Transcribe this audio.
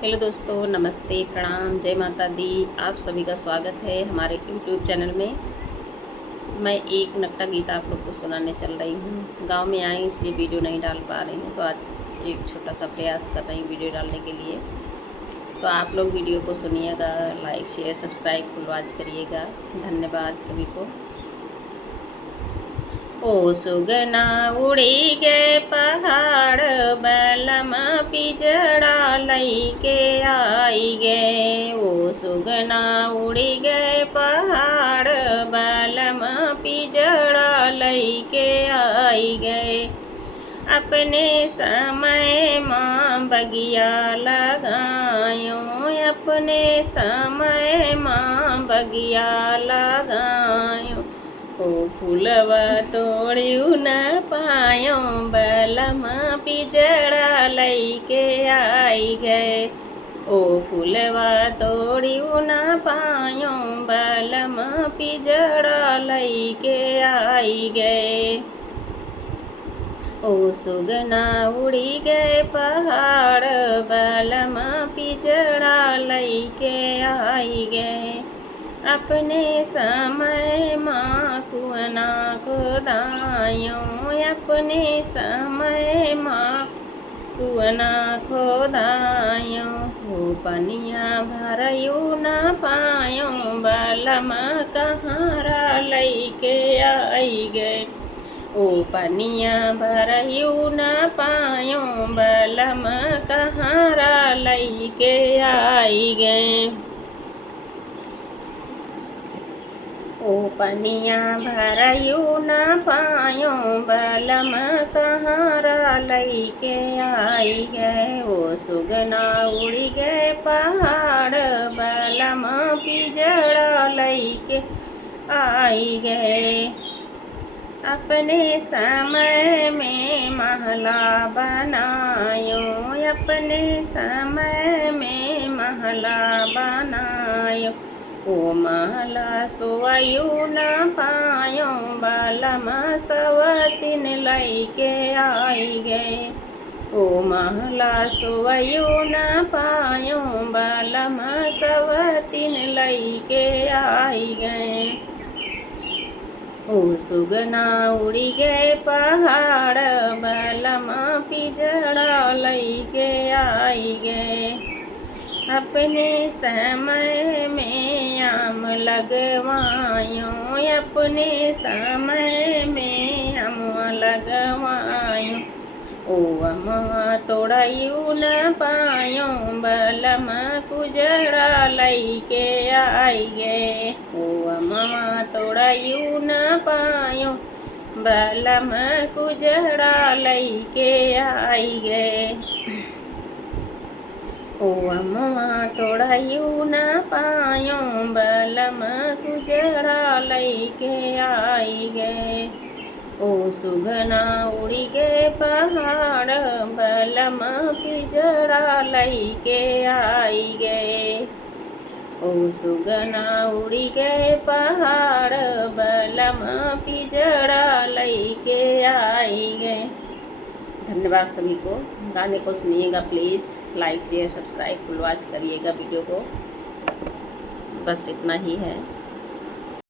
Hello दोस्तों, नमस्ते, प्रणाम, जय माता दी। आप सभी का स्वागत है हमारे यूट्यूब चैनल में। मैं एक नक्टा गीत आप लोग को सुनाने चल रही हूँ। गांव में आई इसलिए वीडियो नहीं डाल पा रही हूँ, तो आज एक छोटा सा प्रयास कर रही हूँ वीडियो डालने के लिए। तो आप लोग वीडियो को सुनिएगा, like share subscribe full watch करिएगा। धन्यवाद सभी को। ओ सुगना उड़ी गए पहाड़, बलम पिजड़ा लईके आई गए। ओ सुगना उड़ी गए पहाड़, बलम पिजड़ा लईके आई गए। अपने समय माँ बगिया लगायो, अपने समय माँ बगिया लगायो। ओ फूलवा तोड़ियो न पायो, बलम पिजड़ा लईके आई गए। ओ फूलवा तोड़ियो न पायो, बलम पिजड़ा लईके आई गए। ओ सुगना उड़ी गए पहाड़, बलम पिजड़ा लईके आई गए। अपने समय माँ कुआना खोदायो, अपने समय माँ कुआना खोदायो। हो पनिया भरयो न पायो, बलम कहाँ लईके आई गए। ओ पनिया भरयो न पायो, बलम कहाँ लईके आई गए। ओ पनिया भरयो न पायो, बलम कहाँ लईके आई गए। ओ सुगना उड़ी गए पहाड़, बलम पिजड़ा लईके आई गए। अपने समय में महला बनायो, अपने समय में महला बनायो। ओ महला सोयो न पायो, बलम सवतिन लईके आई गए। ओ महला सोयो न पायो, बलम सवतिन लईके आई गए। ओ सुगना उड़ी गए पहाड़, बलम पिजड़ा लईके आई गए। अपने समय में आम लगवायो, अपने समय में आम लगवायो। ओ अमवा तोड़ायू न पायो, बलम कुजड़ा लईके आई गए। ओ अमवा तोड़ायू न पायो, बलम कुजड़ा लईके आई गए। ओ अमवा तोड़ायू न पायो, बलम कुजड़ा लईके आई गए। ओ सुगना उड़ी गए पहाड़, बलम पिजड़ा लईके आई गए। ओ सुगना उड़ी गए पहाड़, बलम पिजड़ा लईके आई गए। धन्यवाद सभी को। गाने को सुनिएगा please, like share subscribe full watch करिएगा वीडियो को। बस इतना ही है।